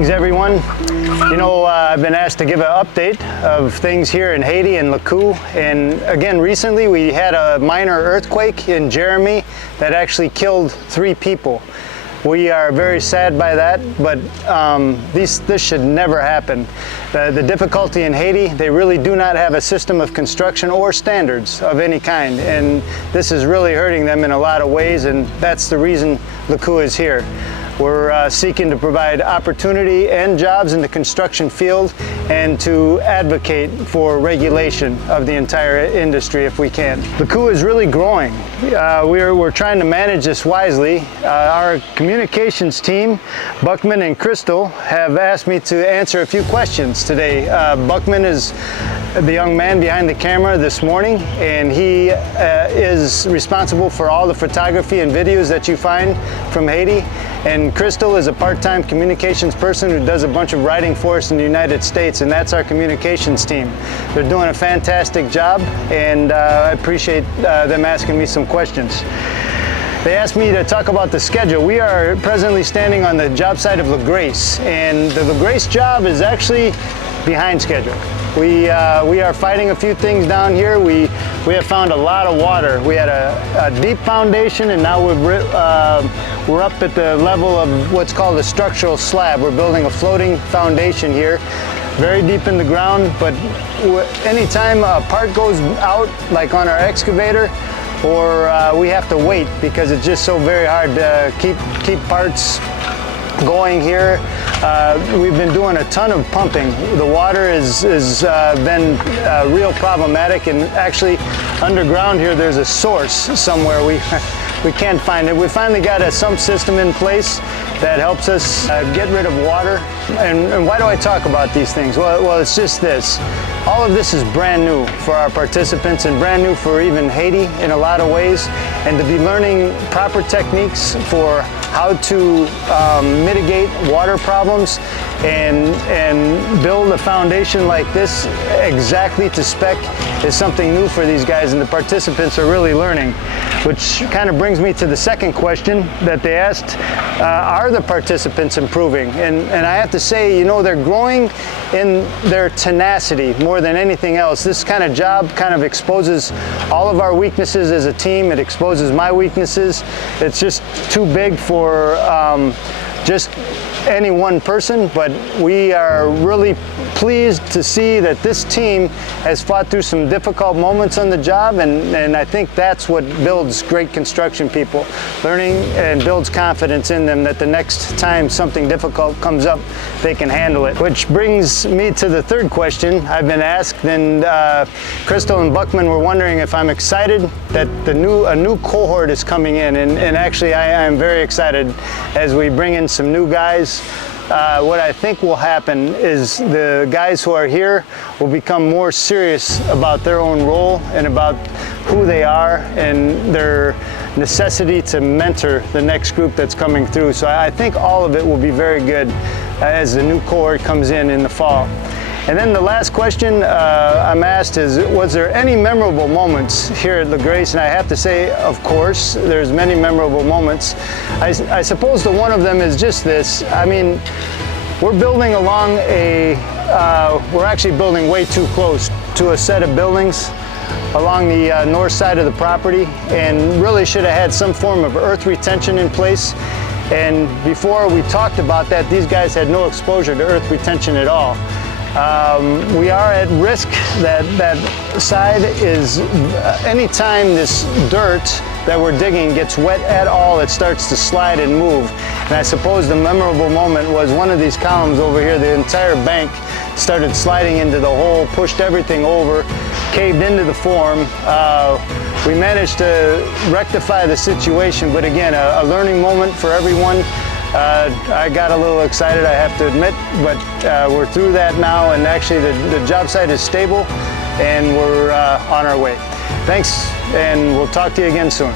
Greetings, everyone. You know, I've been asked to give an update of things here in Haiti and Lakou. And again, recently we had a minor earthquake in Jeremy that actually killed 3 people. We are very sad by that, but this should never happen. The difficulty in Haiti, they really do not have a system of construction or standards of any kind. And this is really hurting them in a lot of ways, and that's the reason Lakou is here. We're seeking to provide opportunity and jobs in the construction field and to advocate for regulation of the entire industry if we can. Lakou is really growing. We're trying to manage this wisely. Our communications team, Buckman and Crystal, have asked me to answer a few questions today. Buckman is the young man behind the camera this morning, and he is responsible for all the photography and videos that you find from Haiti. And Crystal is a part-time communications person who does a bunch of writing for us in the United States, and that's our communications team. They're doing a fantastic job, and I appreciate them asking me some questions. They asked me to talk about the schedule. We are presently standing on the job site of Grâce, and the Grâce job is actually behind schedule. We are fighting a few things down here. We have found a lot of water. We had a deep foundation, and now we're up at the level of what's called a structural slab. We're building a floating foundation here, very deep in the ground, but anytime a part goes out, like on our excavator, or we have to wait because it's just so very hard to keep parts going here. We've been doing a ton of pumping. The water has been real problematic, and actually underground here there's a source somewhere. We can't find it. We finally got a sump system in place that helps us get rid of water. And why do I talk about these things? Well, it's just this. All of this is brand new for our participants and brand new for even Haiti in a lot of ways. And to be learning proper techniques for how to mitigate water problems and build a foundation like this exactly to spec is something new for these guys, and the participants are really learning. Which kind of brings me to the second question that they asked, are the participants improving? And I have to say, you know, they're growing in their tenacity more than anything else. This kind of job kind of exposes all of our weaknesses as a team. It exposes my weaknesses. It's just too big for just any one person, but we are really pleased to see that this team has fought through some difficult moments on the job, and I think that's what builds great construction people, learning and builds confidence in them that the next time something difficult comes up, they can handle it. Which brings me to the third question I've been asked, and Crystal and Buckman were wondering if I'm excited that a new cohort is coming in, and actually I am very excited as we bring in some new guys. What I think will happen is the guys who are here will become more serious about their own role and about who they are and their necessity to mentor the next group that's coming through. So I think all of it will be very good as the new cohort comes in the fall. And then the last question I'm asked is, was there any memorable moments here at Grâce? And I have to say, of course, there's many memorable moments. I suppose the one of them is just this. I mean, we're building along we're actually building way too close to a set of buildings along the north side of the property, and really should have had some form of earth retention in place. And before we talked about that, these guys had no exposure to earth retention at all. We are at risk. That side is, anytime this dirt that we're digging gets wet at all, it starts to slide and move. And I suppose the memorable moment was one of these columns over here. The entire bank started sliding into the hole, pushed everything over, caved into the form. We managed to rectify the situation, but again, a learning moment for everyone. I got a little excited, I have to admit, but we're through that now, and actually the job site is stable, and we're on our way. Thanks, and we'll talk to you again soon.